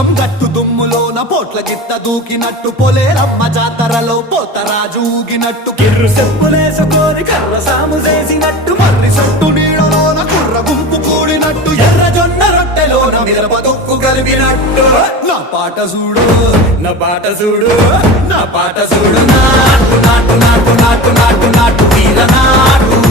పొలం గట్టు దుమ్ములోన పోట్ల గిత్త దూకినట్టు పొలేరమ్మ జాతరలో పోతరాజు ఊగినట్టు కిర్రు చెప్పులేసుకొని కర్ర సాము చేసినట్టు మర్రి సొట్టు నీడలోన కుర్ర గుంపు కూడినట్టు ఎర్ర జొన్న రొట్టెలోన మిరప దొక్కు కలిపినట్టు నా పాట చూడు నా పాట చూడు నా పాట చూడు నాటు నాటు నాటు నాటు నాటు నాటు వీర నాటు